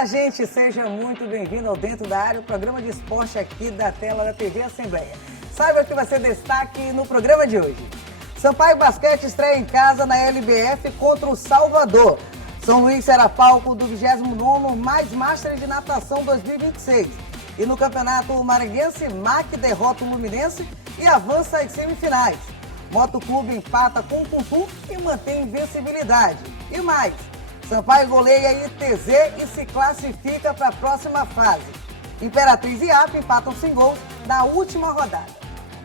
Olá, gente, seja muito bem-vindo ao Dentro da Área, o programa de esporte aqui da tela da TV Assembleia. Saiba o que vai ser destaque no programa de hoje. Sampaio Basquete estreia em casa na LBF contra o Salvador. São Luís será palco do 29º Mais Masters de Natação 2026. E no Campeonato Maranhense, MAC derrota o Luminense e avança às semifinais. Motoclube empata com o Tuntum e mantém invencibilidade. E mais, Sampaio goleia ITZ e se classifica para a próxima fase. Imperatriz e AP empatam sem gols na última rodada.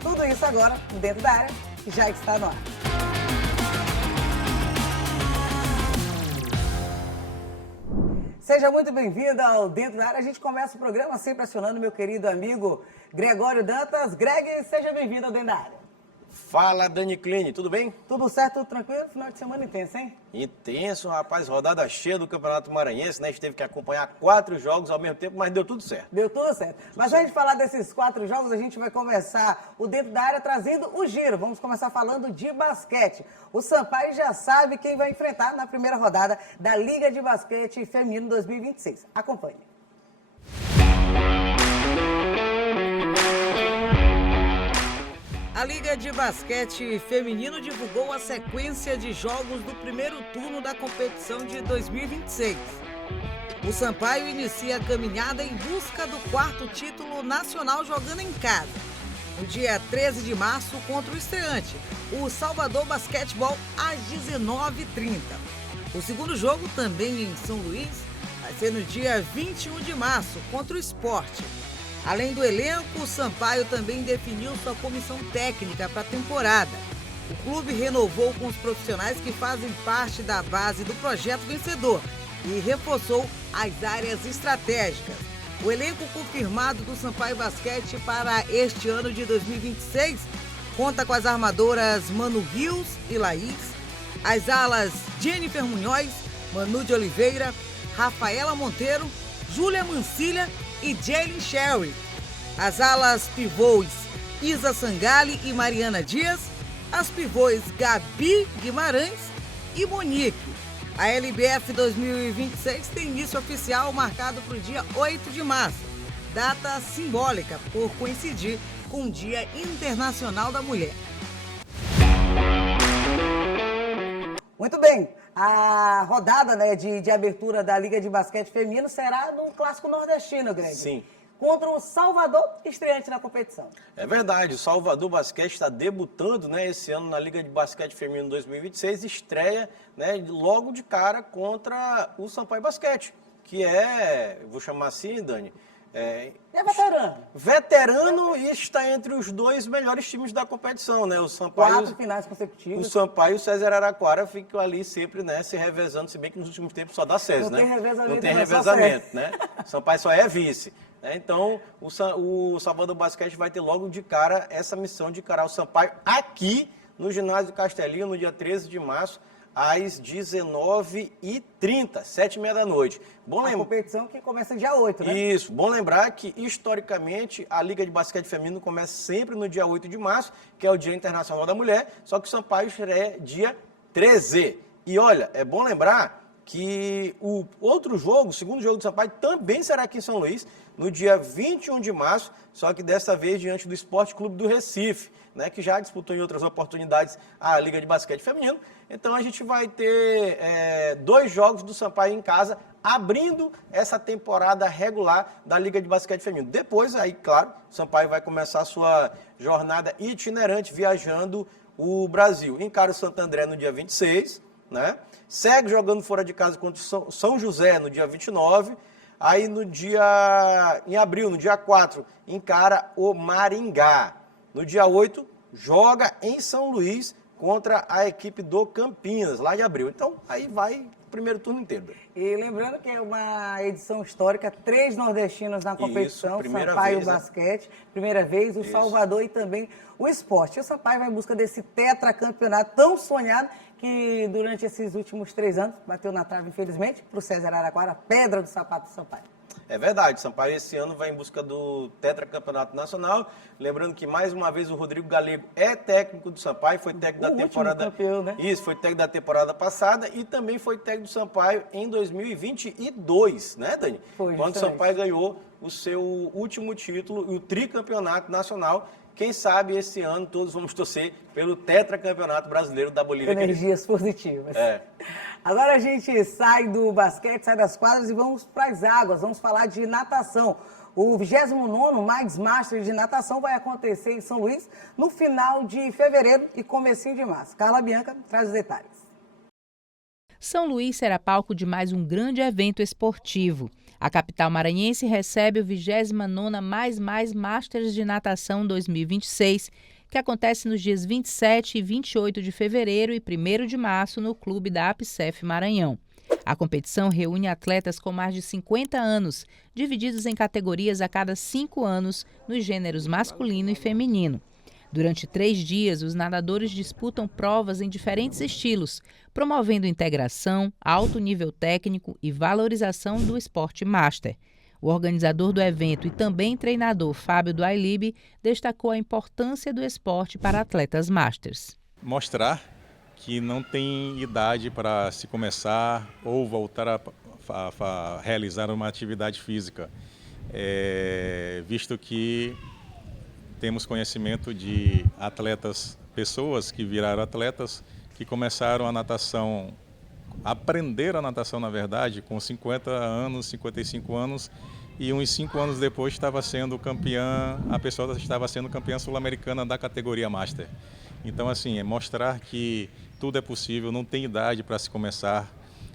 Tudo isso agora dentro da área, já está no ar. Seja muito bem-vindo ao Dentro da Área. A gente começa o programa sempre acionando meu querido amigo Gregório Dantas. Greg, seja bem-vindo ao Dentro da Área. Fala, Dani Kline, tudo bem? Tudo certo, tudo tranquilo? Final de semana intenso, hein? Intenso, rapaz, rodada cheia do Campeonato Maranhense, né? A gente teve que acompanhar 4 jogos ao mesmo tempo, mas deu tudo certo. Deu tudo certo. Mas antes de falar desses 4 jogos, a gente vai começar o Dentro da Área trazendo o giro. Vamos começar falando de basquete. O Sampaio já sabe quem vai enfrentar na primeira rodada da Liga de Basquete Feminino 2026. Acompanhe. A Liga de Basquete Feminino divulgou a sequência de jogos do primeiro turno da competição de 2026. O Sampaio inicia a caminhada em busca do 4º título nacional jogando em casa. No dia 13 de março, contra o estreante, o Salvador Basquetebol, às 19h30. O segundo jogo, também em São Luís, vai ser no dia 21 de março, contra o Sport. Além do elenco, o Sampaio também definiu sua comissão técnica para a temporada. O clube renovou com os profissionais que fazem parte da base do projeto vencedor e reforçou as áreas estratégicas. O elenco confirmado do Sampaio Basquete para este ano de 2026 conta com as armadoras Manu Rios e Laís, as alas Jennifer Munhoz, Manu de Oliveira, Rafaela Monteiro, Júlia Mancilha e Jalen Sherry. As alas pivôs Isa Sangali e Mariana Dias, as pivôs Gabi Guimarães e Monique. A LBF 2026 tem início oficial marcado para o dia 8 de março, data simbólica por coincidir com o Dia Internacional da Mulher. Muito bem, a rodada de abertura da Liga de Basquete Feminino será no Clássico Nordestino, Greg. Sim. Contra o Salvador, estreante na competição. É verdade, o Salvador Basquete está debutando, né, esse ano na Liga de Basquete Feminino 2026, estreia, né, logo de cara contra o Sampaio Basquete, que vou chamar assim, Dani, é veterano. Veterano e está entre os 2 melhores times da competição, né? O Sampaio, 4 finais consecutivas. O Sampaio e o César Araraquara ficam ali sempre, né, se revezando, se bem que nos últimos tempos só dá César, né? Não tem revezamento, né? O Sampaio só é vice. Então, o Salvador Basquete vai ter logo de cara essa missão de encarar o Sampaio aqui no Ginásio Castelinho, no dia 13 de março, às 19h30, 7h30 da noite. A competição que começa dia 8, né? Isso. Bom lembrar que, historicamente, a Liga de Basquete Feminino começa sempre no dia 8 de março, que é o Dia Internacional da Mulher, só que o Sampaio estreia dia 13. E olha, é bom lembrar que o outro jogo, o segundo jogo do Sampaio, também será aqui em São Luís, no dia 21 de março, só que dessa vez diante do Esporte Clube do Recife, né, que já disputou em outras oportunidades a Liga de Basquete Feminino. Então a gente vai ter 2 jogos do Sampaio em casa, abrindo essa temporada regular da Liga de Basquete Feminino. Depois, aí, claro, o Sampaio vai começar a sua jornada itinerante, viajando o Brasil. Encara o Santo André no dia 26, né? Segue jogando fora de casa contra o São José no dia 29. Aí em abril, no dia 4, encara o Maringá. No dia 8, joga em São Luís contra a equipe do Campinas, lá em abril. Então, aí vai o primeiro turno inteiro. E lembrando que é uma edição histórica, 3 nordestinos na competição, Isso, Sampaio vez, Basquete, primeira vez, o Salvador e também o Sport. E o Sampaio vai em busca desse tetracampeonato tão sonhado que durante esses últimos 3 anos bateu na trave, infelizmente, para o César Araraquara, pedra do sapato do Sampaio. É verdade, Sampaio esse ano vai em busca do tetracampeonato nacional. Lembrando que mais uma vez o Rodrigo Galego é técnico do Sampaio, foi técnico da temporada. Campeão, né? Isso, foi técnico da temporada passada e também foi técnico do Sampaio em 2022, né, Dani? Foi, quando o Sampaio ganhou o seu último título, o tricampeonato nacional. Quem sabe esse ano todos vamos torcer pelo tetracampeonato brasileiro da Bolívia. Energias positivas. É. Agora a gente sai do basquete, sai das quadras e vamos para as águas. Vamos falar de natação. O 29º Mais Master de natação vai acontecer em São Luís no final de fevereiro e comecinho de março. Carla Bianca traz os detalhes. São Luís será palco de mais um grande evento esportivo. A capital maranhense recebe o 29º Mais Masters de Natação 2026, que acontece nos dias 27 e 28 de fevereiro e 1º de março no clube da APCEF Maranhão. A competição reúne atletas com mais de 50 anos, divididos em categorias a cada 5 anos nos gêneros masculino e feminino. Durante 3 dias, os nadadores disputam provas em diferentes estilos, promovendo integração, alto nível técnico e valorização do esporte master. O organizador do evento e também treinador Fábio do iLib destacou a importância do esporte para atletas masters. Mostrar que não tem idade para se começar ou voltar a realizar uma atividade física, visto que temos conhecimento de atletas, pessoas que viraram atletas, que começaram a natação, aprenderam a natação na verdade, com 50 anos, 55 anos, e uns 5 anos depois estava sendo campeã, a pessoa estava sendo campeã sul-americana da categoria Master. Então, assim, é mostrar que tudo é possível, não tem idade para se começar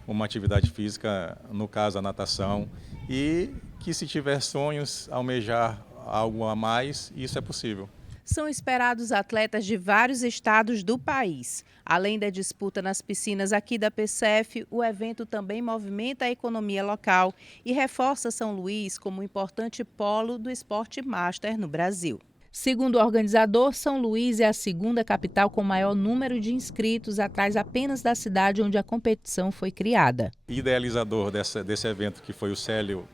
uma atividade física, no caso a natação, e que se tiver sonhos, almejar algo a mais, isso é possível. São esperados atletas de vários estados do país. Além da disputa nas piscinas aqui da PCF, o evento também movimenta a economia local e reforça São Luís como um importante polo do esporte master no Brasil. Segundo o organizador, São Luís é a segunda capital com maior número de inscritos, atrás apenas da cidade onde a competição foi criada. Idealizador desse evento, que foi o Célio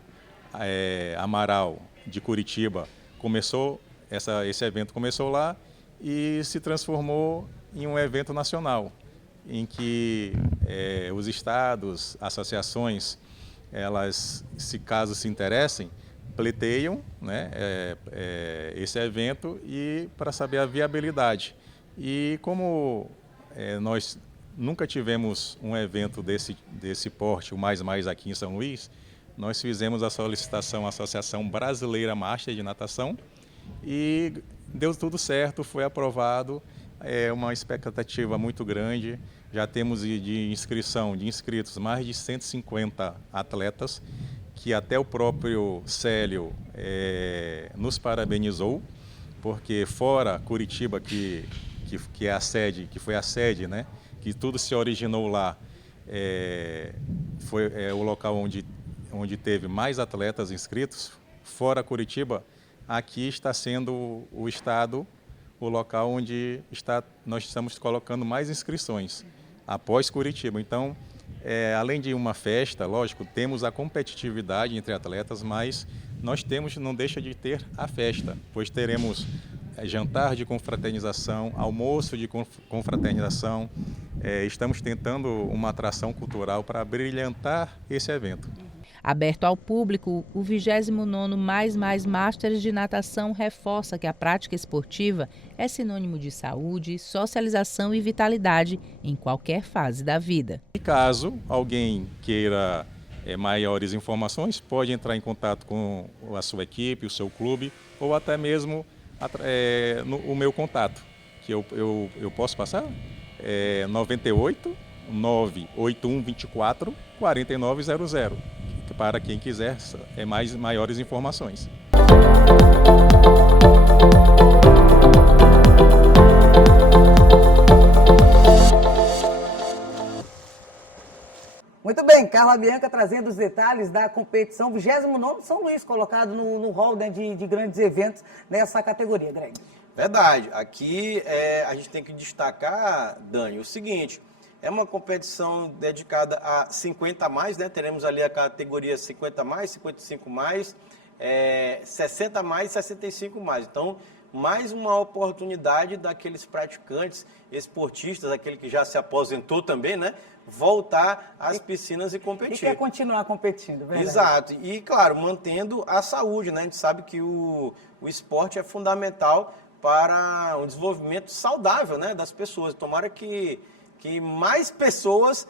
Amaral, de Curitiba, esse evento começou lá e se transformou em um evento nacional, em que os estados, associações, elas, se caso se interessem, pleteiam, né, esse evento e para saber a viabilidade. E como nós nunca tivemos um evento desse porte, o Mais aqui em São Luís, nós fizemos a solicitação à Associação Brasileira Master de Natação e deu tudo certo, foi aprovado. É uma expectativa muito grande. Já temos de inscritos mais de 150 atletas, que até o próprio Célio nos parabenizou, porque fora Curitiba, que é a sede, que foi a sede, né, que tudo se originou lá, foi o local onde teve mais atletas inscritos, fora Curitiba, aqui está sendo o estado, o local onde nós estamos colocando mais inscrições, após Curitiba. Então, além de uma festa, lógico, temos a competitividade entre atletas, mas nós não deixa de ter a festa, pois teremos jantar de confraternização, almoço de confraternização. Estamos tentando uma atração cultural para brilhantar esse evento. Aberto ao público, o 29º Mais Masters de Natação reforça que a prática esportiva é sinônimo de saúde, socialização e vitalidade em qualquer fase da vida. E caso alguém queira maiores informações, pode entrar em contato com a sua equipe, o seu clube, ou até mesmo o meu contato, que eu posso passar? 98 981 24 4900. Para quem quiser maiores informações. Muito bem, Carla Bianca trazendo os detalhes da competição 29º São Luís, colocado no hall, né, de grandes eventos nessa categoria, Greg. Verdade. Aqui a gente tem que destacar, Dani, o seguinte: É uma competição dedicada a 50 a mais, né? Teremos ali a categoria 50 a mais, 55 mais, 60 a mais e 65 mais. Então, mais uma oportunidade daqueles praticantes, esportistas, aquele que já se aposentou também, né? Voltar às piscinas e competir. E quer continuar competindo, verdade? Exato. E, claro, mantendo a saúde, né? A gente sabe que o esporte é fundamental para um desenvolvimento saudável, né, das pessoas. Tomara que mais pessoas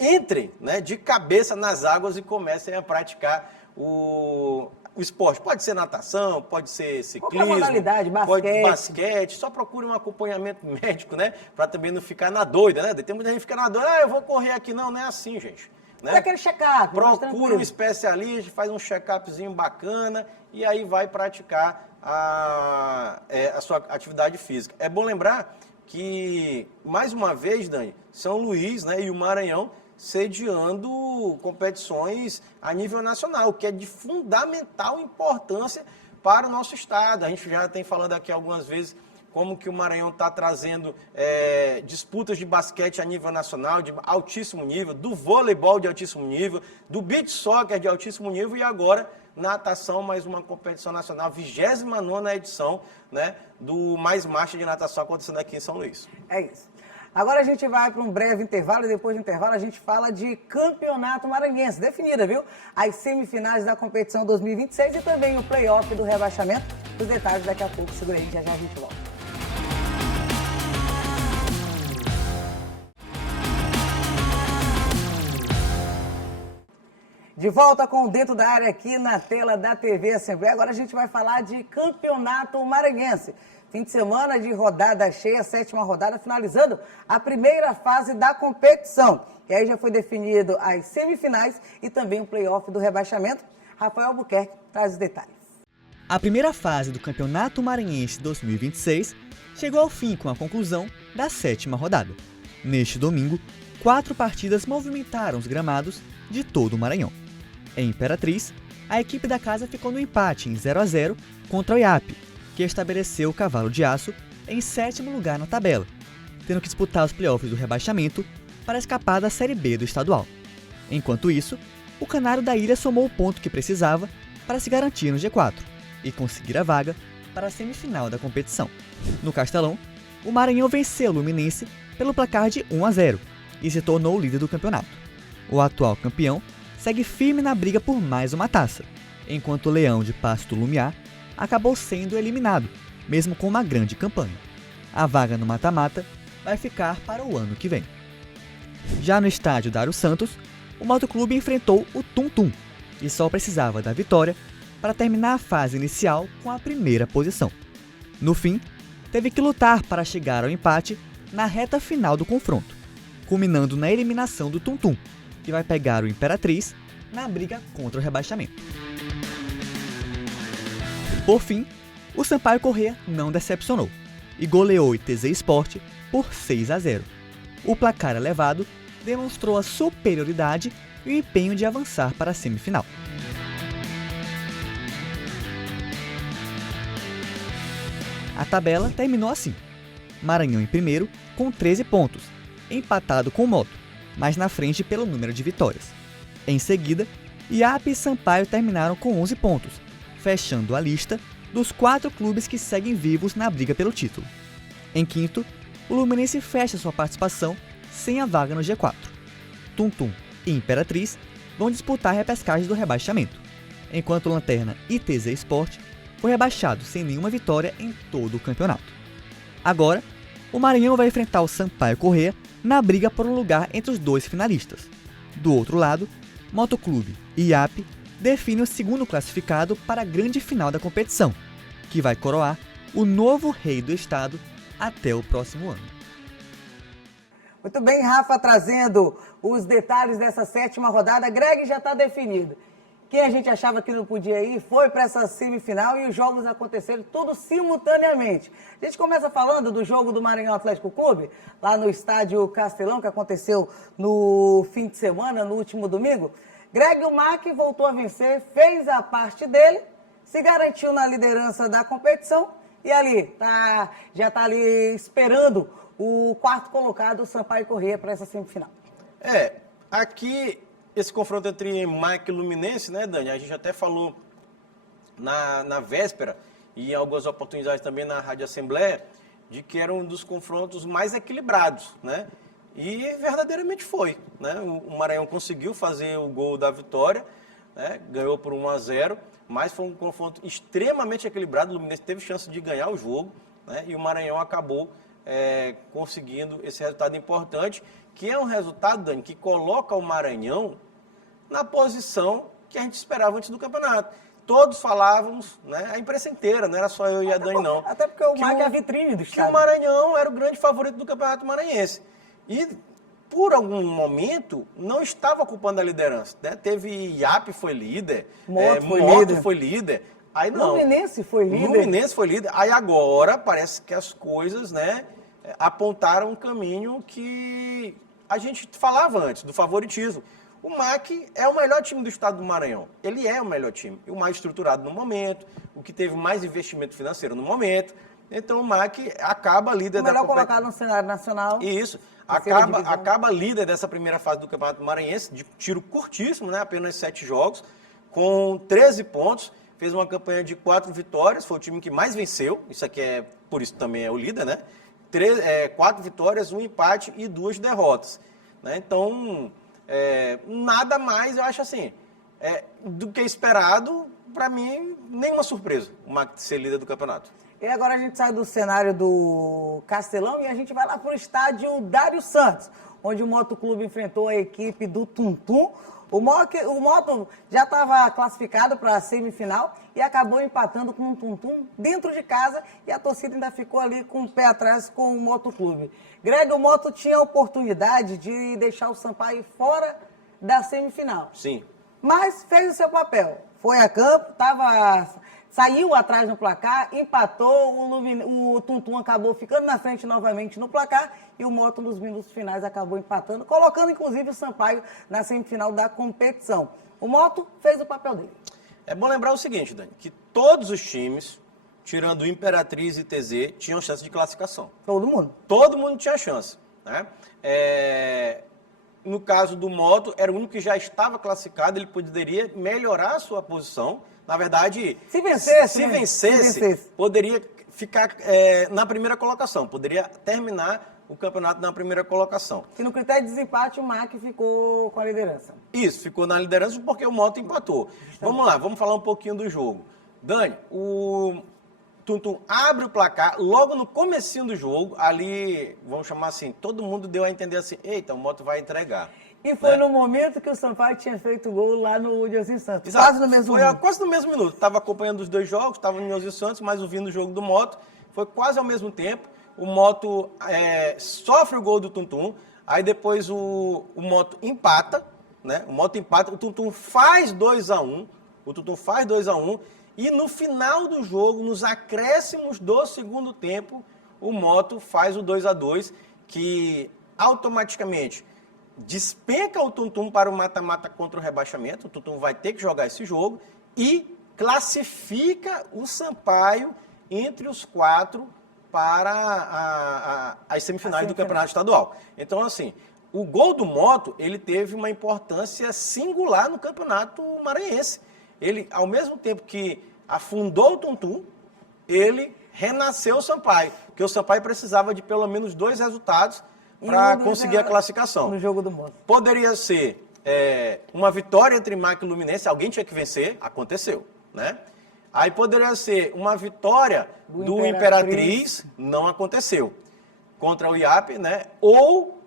entrem, né, de cabeça nas águas e comecem a praticar o esporte. Pode ser natação, pode ser ciclismo, qualquer modalidade, basquete. Pode basquete. Só procure um acompanhamento médico, né, para também não ficar na doida, né? Tem muita gente que fica na doida, eu vou correr aqui. Não, não é assim, gente. Né? É aquele check-up. Procura um especialista, faz um check-upzinho bacana e aí vai praticar a sua atividade física. É bom lembrar que, mais uma vez, Dani, São Luís, né, e o Maranhão sediando competições a nível nacional, o que é de fundamental importância para o nosso estado. A gente já tem falado aqui algumas vezes como que o Maranhão está trazendo disputas de basquete a nível nacional, de altíssimo nível, do voleibol de altíssimo nível, do beach soccer de altíssimo nível e agora natação, mais uma competição nacional, 29ª edição, né, do Mais Marcha de Natação acontecendo aqui em São Luís. É isso. Agora a gente vai para um breve intervalo e depois do intervalo a gente fala de campeonato maranhense, definida, viu? As semifinais da competição 2026 e também o play-off do rebaixamento. Os detalhes daqui a pouco, segura aí, já já a gente volta. De volta com Dentro da Área aqui na tela da TV Assembleia. Agora a gente vai falar de campeonato maranhense. Fim de semana de rodada cheia, 7ª rodada, finalizando a primeira fase da competição. E aí já foi definido as semifinais e também o play-off do rebaixamento. Rafael Albuquerque traz os detalhes. A primeira fase do Campeonato Maranhense 2026 chegou ao fim com a conclusão da 7ª rodada. Neste domingo, 4 partidas movimentaram os gramados de todo o Maranhão. Em Imperatriz, a equipe da casa ficou no empate em 0-0 contra o IAP, que estabeleceu o Cavalo de Aço em 7º lugar na tabela, tendo que disputar os playoffs do rebaixamento para escapar da Série B do estadual. Enquanto isso, o Canário da Ilha somou o ponto que precisava para se garantir no G4 e conseguir a vaga para a semifinal da competição. No Castelão, o Maranhão venceu o Luminense pelo placar de 1-0 e se tornou o líder do campeonato. O atual campeão segue firme na briga por mais uma taça, enquanto o Leão de Pasto Lumiar acabou sendo eliminado, mesmo com uma grande campanha. A vaga no mata-mata vai ficar para o ano que vem. Já no estádio Dário Santos, o Motoclube enfrentou o Tum Tum e só precisava da vitória para terminar a fase inicial com a primeira posição. No fim, teve que lutar para chegar ao empate na reta final do confronto, culminando na eliminação do Tum Tum, que vai pegar o Imperatriz na briga contra o rebaixamento. Por fim, o Sampaio Corrêa não decepcionou e goleou o ITZ Sport por 6-0. O placar elevado demonstrou a superioridade e o empenho de avançar para a semifinal. A tabela terminou assim: Maranhão em primeiro com 13 pontos, empatado com o Moto, mas na frente pelo número de vitórias. Em seguida, IAP e Sampaio terminaram com 11 pontos, fechando a lista dos 4 clubes que seguem vivos na briga pelo título. Em quinto, o Luminense fecha sua participação sem a vaga no G4. Tum Tum e Imperatriz vão disputar a repescagem do rebaixamento, enquanto o Lanterna ITZ Sport foi rebaixado sem nenhuma vitória em todo o campeonato. Agora, o Maranhão vai enfrentar o Sampaio Corrêa na briga por um lugar entre os 2 finalistas. Do outro lado, Motoclube e IAP definem o segundo classificado para a grande final da competição, que vai coroar o novo rei do estado até o próximo ano. Muito bem, Rafa, trazendo os detalhes dessa 7ª rodada. Greg, já está definido. Quem a gente achava que não podia ir foi para essa semifinal e os jogos aconteceram tudo simultaneamente. A gente começa falando do jogo do Maranhão Atlético Clube, lá no estádio Castelão, que aconteceu no fim de semana, no último domingo. Greg, o MAC voltou a vencer, fez a parte dele, se garantiu na liderança da competição e ali já está ali esperando o quarto colocado, o Sampaio Corrêa, para essa semifinal. Aqui, esse confronto entre Mike e Luminense, né, Dani? A gente até falou na véspera, e em algumas oportunidades também na Rádio Assembleia, de que era um dos confrontos mais equilibrados, né? E verdadeiramente foi, né? O Maranhão conseguiu fazer o gol da vitória, né? Ganhou por 1-0, mas foi um confronto extremamente equilibrado. O Luminense teve chance de ganhar o jogo, né? E o Maranhão acabou conseguindo esse resultado importante, que é um resultado, Dani, que coloca o Maranhão na posição que a gente esperava antes do campeonato. Todos falávamos, né? A imprensa inteira, não era só eu e a Dani, não. Até porque o Mike é a vitrine do estado. Que o Maranhão era o grande favorito do Campeonato Maranhense. E, por algum momento, não estava ocupando a liderança, né? Teve IAP foi líder, Moto foi líder. Aí não. Luminense foi líder. Luminense foi líder. Aí agora parece que as coisas, né, apontaram um caminho que a gente falava antes, do favoritismo. O MAC é o melhor time do estado do Maranhão. Ele é o melhor time. O mais estruturado no momento, o que teve mais investimento financeiro no momento. Então o MAC acaba líder da competição. O melhor colocado no cenário nacional. Isso. Acaba líder dessa primeira fase do Campeonato Maranhense, de tiro curtíssimo, né? Apenas 7 jogos, com 13 pontos. Fez uma campanha de 4 vitórias, foi o time que mais venceu. Isso aqui por isso também é o líder, né? 4 vitórias, 1 empate e 2 derrotas. Né? Então, nada mais, eu acho assim, do que esperado, para mim, nenhuma surpresa o MAC ser líder do campeonato. E agora a gente sai do cenário do Castelão e a gente vai lá para o estádio Dário Santos, onde o Motoclube enfrentou a equipe do Tuntum. O Moto já estava classificado para a semifinal e acabou empatando com o Tuntum dentro de casa e a torcida ainda ficou ali com o pé atrás com o Motoclube. Greg, o Moto tinha a oportunidade de deixar o Sampaio fora da semifinal. Sim. Mas fez o seu papel. Foi a campo, saiu atrás no placar, empatou, o Tuntum acabou ficando na frente novamente no placar e o Moto nos minutos finais acabou empatando, colocando inclusive o Sampaio na semifinal da competição. O Moto fez o papel dele. É bom lembrar o seguinte, Dani, que todos os times, tirando Imperatriz e TZ, tinham chance de classificação. Todo mundo? Todo mundo tinha chance, né? No caso do Moto, era o único que já estava classificado, ele poderia melhorar a sua posição. Na verdade, se vencesse, poderia ficar na primeira colocação, poderia terminar o campeonato na primeira colocação. E no critério de desempate, o MAC ficou com a liderança. Isso, ficou na liderança porque o Moto empatou. Vamos lá, vamos falar um pouquinho do jogo. Dani, o Tuntum abre o placar, logo no comecinho do jogo, ali, vamos chamar assim, todo mundo deu a entender assim, eita, o Moto vai entregar. E foi no momento que o Sampaio tinha feito o gol lá no Nilzinho Santos. Exato. Quase no mesmo minuto. Quase no mesmo minuto. Estava acompanhando os dois jogos, estava no Nilzinho Santos, mas ouvindo o jogo do Moto. Foi quase ao mesmo tempo. O Moto sofre o gol do Tuntum. Aí depois o Moto empata, né? O Moto empata. O Tuntum faz 2-1. O Tuntum faz 2-1. E no final do jogo, nos acréscimos do segundo tempo, o Moto faz o 2-2, que automaticamente despenca o Tuntum para o mata-mata contra o rebaixamento. O Tuntum vai ter que jogar esse jogo e classifica o Sampaio entre os 4 para as semifinais do Campeonato Estadual. Então, assim, o gol do Moto, ele teve uma importância singular no Campeonato Maranhense. Ele, ao mesmo tempo que afundou o Tuntum, ele renasceu o Sampaio, porque o Sampaio precisava de pelo menos 2 resultados para conseguir a classificação. No jogo do Moto. Poderia ser uma vitória entre MAC e Luminense, alguém tinha que vencer, aconteceu, né? Aí poderia ser uma vitória do Imperatriz, não aconteceu, contra o IAP, né? Ou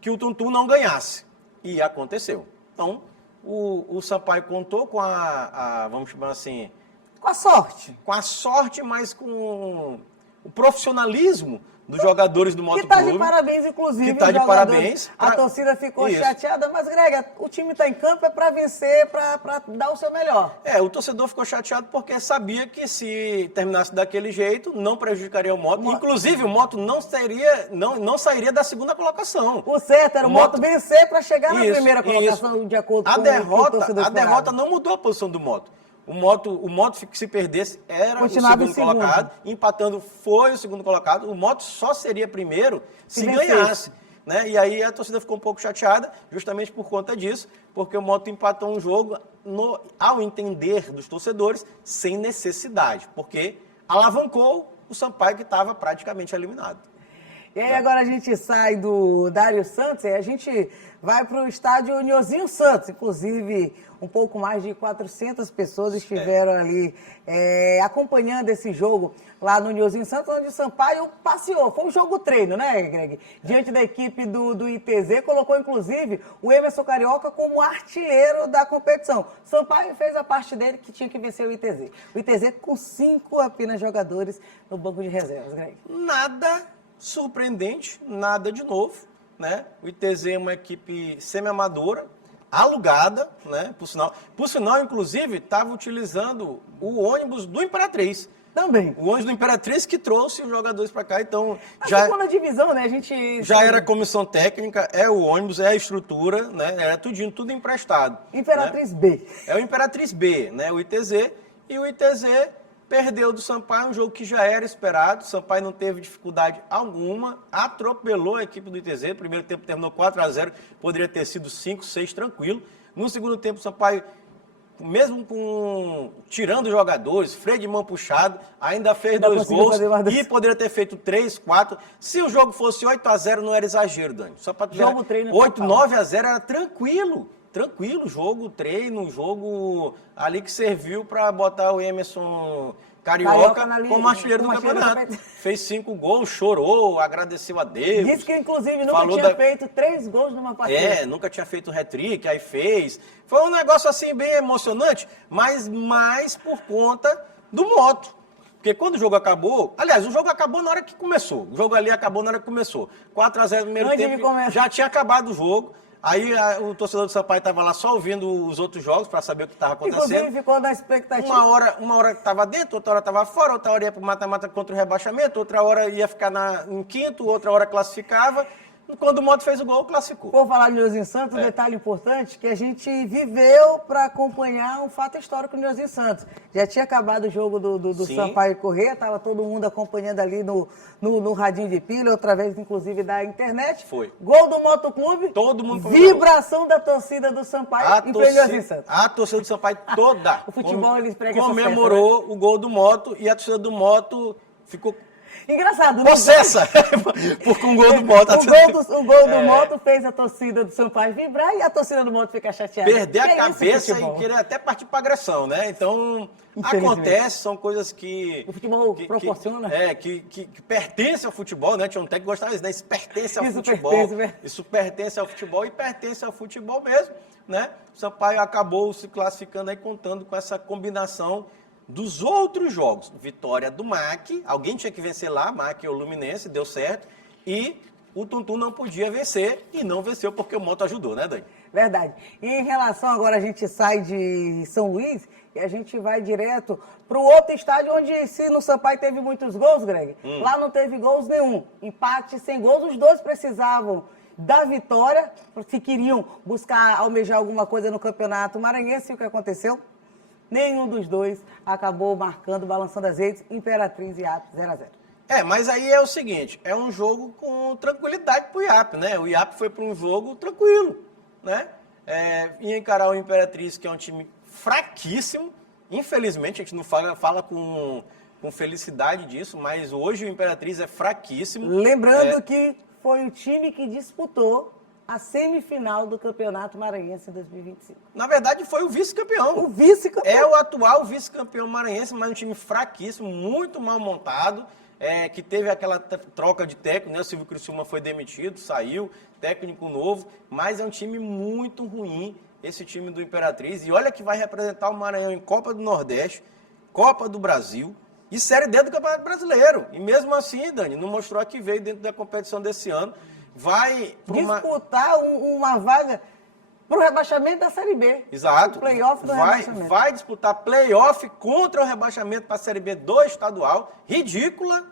que o Tuntum não ganhasse, e aconteceu. Então, o Sampaio contou com vamos chamar assim... Com a sorte. Com a sorte, mas com o profissionalismo dos jogadores do Motoclube. Que está de parabéns, inclusive. Que está de parabéns. A torcida ficou chateada, mas, Greg, o time está em campo é para vencer, para dar o seu melhor. O torcedor ficou chateado porque sabia que se terminasse daquele jeito, não prejudicaria o Moto. Inclusive, o Moto não sairia da segunda colocação. O certo era o Moto vencer para chegar na primeira colocação, de acordo com o torcedor. A derrota não mudou a posição do Moto. O Moto se perdesse, era Continuava o segundo colocado. Empatando, foi o segundo colocado. O Moto só seria primeiro se ganhasse. Né? E aí a torcida ficou um pouco chateada, justamente por conta disso, porque o Moto empatou um jogo, ao entender dos torcedores, sem necessidade, porque alavancou o Sampaio, que estava praticamente eliminado. E aí agora a gente sai do Dário Santos e a gente vai para o estádio Niozinho Santos. Inclusive, um pouco mais de 400 pessoas estiveram ali acompanhando esse jogo lá no Niozinho Santos, onde o Sampaio passeou. Foi um jogo treino, né, Greg? Diante da equipe do ITZ, colocou inclusive o Emerson Carioca como artilheiro da competição. Sampaio fez a parte dele, que tinha que vencer o ITZ. O ITZ com 5 apenas jogadores no banco de reservas, Greg. Nada surpreendente, nada de novo, né? O ITZ é uma equipe semi-amadora, alugada, né? Por sinal, inclusive, estava utilizando o ônibus do Imperatriz. Também. O ônibus do Imperatriz que trouxe os jogadores para cá, então já ficou na divisão, né? A gente já era comissão técnica, é o ônibus, é a estrutura, né? Era tudo emprestado. Imperatriz, né? B. É o Imperatriz B, né? O ITZ, e o ITZ perdeu do Sampaio, um jogo que já era esperado. O Sampaio não teve dificuldade alguma, atropelou a equipe do ITZ. O primeiro tempo terminou 4-0, poderia ter sido 5-6 tranquilo. No segundo tempo, o Sampaio, mesmo tirando os jogadores, freio de mão puxado, ainda fez 2 gols e poderia ter feito 3, 4. Se o jogo fosse 8-0, não era exagero, Dani. Só para jogo treino 8-9-0 era tranquilo. Tranquilo, jogo, treino, jogo ali que serviu para botar o Emerson Carioca como artilheiro do campeonato. Fez 5 gols, chorou, agradeceu a Deus. Disse que, inclusive, nunca tinha feito 3 gols numa partida. Nunca tinha feito hat-trick, aí fez. Foi um negócio assim bem emocionante, mas mais por conta do Moto. Porque quando o jogo acabou... Aliás, o jogo acabou na hora que começou. O jogo ali acabou na hora que começou. 4-0 no primeiro tempo, já tinha acabado o jogo. Aí o torcedor do Sampaio estava lá só ouvindo os outros jogos para saber o que estava acontecendo. Inclusive ficou na expectativa. Uma hora estava dentro, outra hora estava fora, outra hora ia para o mata-mata contra o rebaixamento, outra hora ia ficar em quinto, outra hora classificava. Quando o Moto fez o gol, classificou. Por falar de Niozinho Santos, um detalhe importante, que a gente viveu para acompanhar um fato histórico do Niozinho Santos. Já tinha acabado o jogo do Sampaio Corrêa, estava todo mundo acompanhando ali no radinho de pilha, outra vez, inclusive, da internet. Foi. Gol do Motoclube. Todo mundo comemorou. Vibração da torcida do Sampaio em Niozinho Santos. A torcida do Sampaio toda o futebol, eles pregam comemorou festa, né? o gol do Moto, e a torcida do Moto ficou... Engraçado, possessa por um gol do Moto. O gol do Moto fez a torcida do Sampaio vibrar e a torcida do Moto ficar chateada. Perder a cabeça e querer até partir para agressão, né? Então, acontece, são coisas que... O futebol proporciona. Que pertence ao futebol, né? Tinha um técnico que gostava disso, né? Isso pertence ao futebol. Isso pertence ao futebol e pertence ao futebol mesmo, né? O Sampaio acabou se classificando aí, contando com essa combinação dos outros jogos. Vitória do MAC, alguém tinha que vencer lá, MAC ou Luminense, deu certo, e o Tuntum não podia vencer, e não venceu porque o Moto ajudou, né, Dani? Verdade. E em relação, agora a gente sai de São Luís e a gente vai direto para o outro estádio, onde se no Sampaio teve muitos gols, Greg, lá não teve gols nenhum. Empate sem gols, os dois precisavam da vitória, se queriam buscar, almejar alguma coisa no Campeonato Maranhense, e o que aconteceu? Nenhum dos dois acabou marcando, balançando as redes, Imperatriz e IAP 0-0. Mas aí é o seguinte, é um jogo com tranquilidade pro IAP, né? O IAP foi para um jogo tranquilo, né? Ia encarar o Imperatriz, que é um time fraquíssimo. Infelizmente, a gente não fala com felicidade disso, mas hoje o Imperatriz é fraquíssimo. Lembrando que foi o time que disputou a semifinal do Campeonato Maranhense em 2025. Na verdade, foi o vice-campeão. O vice-campeão. É o atual vice-campeão maranhense, mas um time fraquíssimo, muito mal montado, que teve aquela troca de técnico, né? O Silvio Criciúma foi demitido, saiu, técnico novo, mas é um time muito ruim, esse time do Imperatriz. E olha que vai representar o Maranhão em Copa do Nordeste, Copa do Brasil e Série D do Campeonato Brasileiro. E mesmo assim, Dani, não mostrou que veio dentro da competição desse ano. Vai disputar uma vaga para o rebaixamento da Série B. Exato. O playoff do rebaixamento. Vai disputar playoff contra o rebaixamento para a Série B do estadual. Ridícula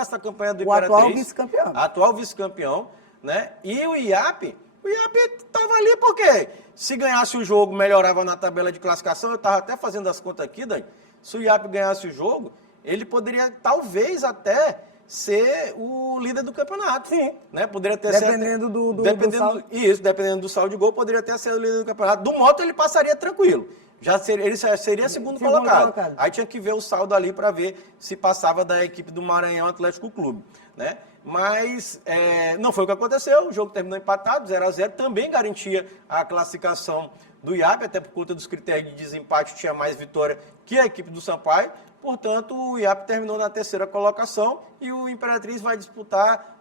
essa campanha do Imperatriz. O atual vice-campeão. Atual vice-campeão, né? E o IAP O IAP estava ali porque se ganhasse o jogo, melhorava na tabela de classificação. Eu estava até fazendo as contas aqui, Dani. Se o IAP ganhasse o jogo, ele poderia talvez até ser o líder do campeonato. Sim. Né? Poderia ter Dependendo do saldo. Isso, dependendo do saldo de gol, poderia ter sido o líder do campeonato. Do Moto ele passaria tranquilo. Ele seria segundo colocado. Aí tinha que ver o saldo ali para ver se passava da equipe do Maranhão Atlético Clube. Né? Mas não foi o que aconteceu, o jogo terminou empatado, 0-0, também garantia a classificação do IAP, até por conta dos critérios de desempate, tinha mais vitória que a equipe do Sampaio, portanto o IAP terminou na terceira colocação e o Imperatriz vai disputar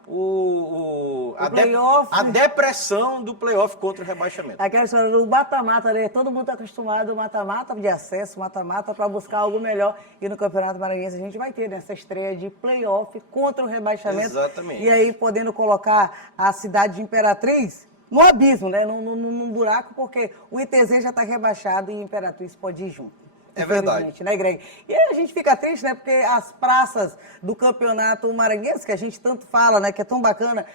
a depressão do playoff contra o rebaixamento. Aquela história do mata-mata, né? Todo mundo está acostumado ao mata-mata de acesso, mata-mata para buscar algo melhor. E no Campeonato Maranhense a gente vai ter nessa estreia de playoff contra o rebaixamento. Exatamente. E aí podendo colocar a cidade de Imperatriz no abismo, né? Num buraco, porque o ITZ já está rebaixado e o Imperatriz pode ir junto. É verdade. Né, Greg? E aí a gente fica triste, né? Porque as praças do campeonato maranhense, que a gente tanto fala, né? Que é tão bacana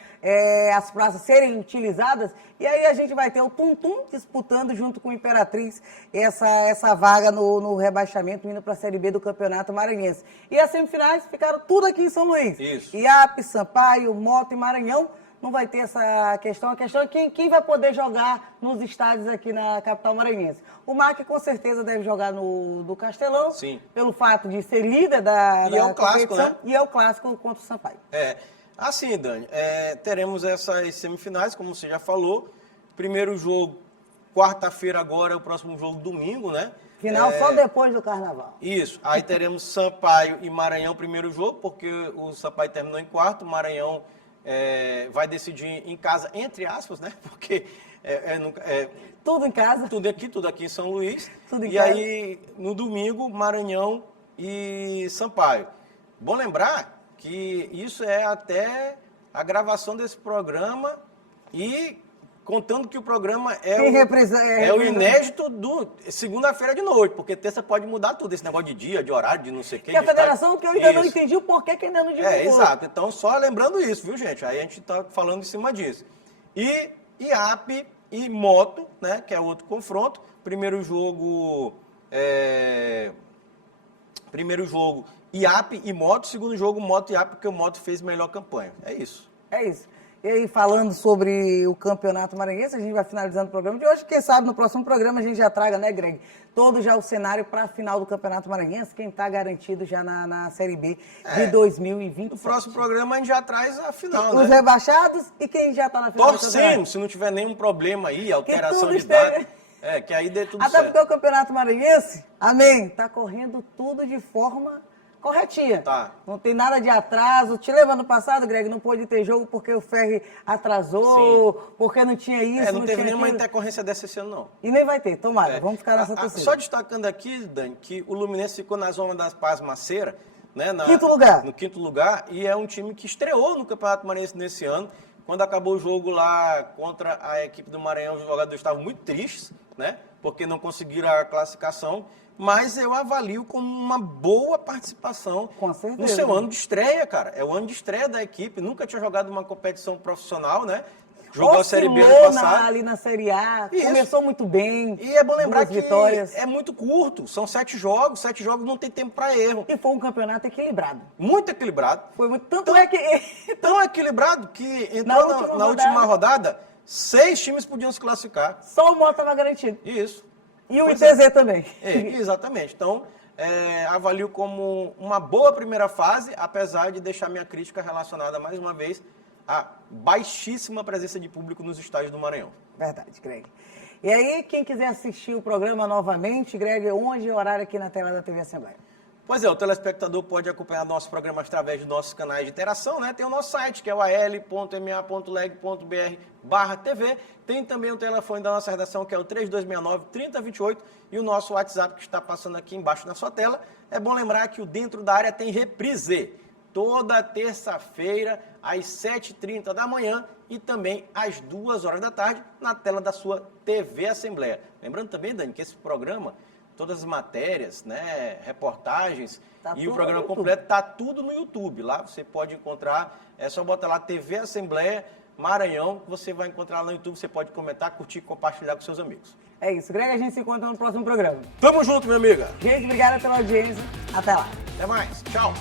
as praças serem utilizadas. E aí a gente vai ter o Tum-Tum disputando junto com o Imperatriz essa vaga no rebaixamento, indo para a Série B do campeonato maranhense. E as semifinais ficaram tudo aqui em São Luís. Isso. IAP, Sampaio, Moto e Maranhão. Não vai ter essa questão. A questão é quem vai poder jogar nos estádios aqui na capital maranhense. O MAC com certeza deve jogar no Castelão, sim, pelo fato de ser líder da é o clássico, né? E é o clássico contra o Sampaio. Assim, Dani, teremos essas semifinais, como você já falou. Primeiro jogo, quarta-feira agora, é o próximo jogo domingo, né? Final só depois do Carnaval. Isso. Aí teremos Sampaio e Maranhão primeiro jogo, porque o Sampaio terminou em quarto, o Maranhão vai decidir em casa, entre aspas, né? Porque tudo em casa. Tudo aqui em São Luís. Tudo em casa. Aí, no domingo, Maranhão e Sampaio. Bom lembrar que isso é até a gravação desse programa e contando que o programa é o inédito do segunda-feira de noite, porque terça pode mudar tudo, esse negócio de dia, de horário, de não sei o quê. Que a federação, que eu ainda não entendi o porquê que ainda não divulgou. Exato. Então, só lembrando isso, viu, gente? Aí a gente está falando em cima disso. E IAP e Moto, né, que é outro confronto. Primeiro jogo IAP e Moto, segundo jogo Moto e IAP, porque o Moto fez melhor campanha. É isso. É isso. E aí, falando sobre o Campeonato Maranhense, a gente vai finalizando o programa de hoje. Quem sabe no próximo programa a gente já traga, né, Greg? Todo já o cenário para a final do Campeonato Maranhense, quem está garantido já na Série B de 2020. No próximo programa a gente já traz a final, Os rebaixados e quem já está na final. Torcemos, se não tiver nenhum problema aí, alteração de data. Que aí dê tudo certo. Até porque o Campeonato Maranhense, amém, está correndo tudo de forma corretinha. Tá. Não tem nada de atraso. Te lembra no passado, Greg? Não pôde ter jogo porque o Ferri atrasou, sim, porque não tinha isso, não teve nenhuma intercorrência dessa esse ano, não. E nem vai ter, tomara. Vamos ficar nessa torcida. Só destacando aqui, Dani, que o Luminense ficou na zona das Pasmaceiras, né? Quinto lugar. No quinto lugar, e é um time que estreou no Campeonato Maranhense nesse ano. Quando acabou o jogo lá contra a equipe do Maranhão, os jogadores estavam muito tristes, né? Porque não conseguiram a classificação. Mas eu avalio como uma boa participação no seu ano de estreia, cara. É o ano de estreia da equipe. Nunca tinha jogado uma competição profissional, né? Jogou a Série B ano passado. Ali na Série A, começou muito bem. E é bom lembrar que vitórias. É muito curto. São 7 jogos. 7 jogos não tem tempo para erro. E foi um campeonato equilibrado. Muito equilibrado. Foi muito. Tão equilibrado que entrou na última rodada, 6 times podiam se classificar. Só o Moto estava garantido. Isso. E o ITZ também. Exatamente. Então, avalio como uma boa primeira fase, apesar de deixar minha crítica relacionada, mais uma vez, à baixíssima presença de público nos estádios do Maranhão. Verdade, Greg. E aí, quem quiser assistir o programa novamente, Greg, onde é o horário aqui na tela da TV Assembleia? Pois é, o telespectador pode acompanhar nossos programas através dos nossos canais de interação, né? Tem o nosso site, que é o al.ma.leg.br/TV. Tem também o telefone da nossa redação, que é o 3269-3028, e o nosso WhatsApp, que está passando aqui embaixo na sua tela. É bom lembrar que o Dentro da Área tem reprise, toda terça-feira, às 7h30 da manhã e também às 2h da tarde, na tela da sua TV Assembleia. Lembrando também, Dani, que esse programa, todas as matérias, né, reportagens e o programa completo, está tudo no YouTube. Lá você pode encontrar, é só botar lá TV Assembleia, Maranhão, que você vai encontrar lá no YouTube, você pode comentar, curtir e compartilhar com seus amigos. É isso, Greg, a gente se encontra no próximo programa. Tamo junto, minha amiga. Gente, obrigada pela audiência. Até lá. Até mais. Tchau.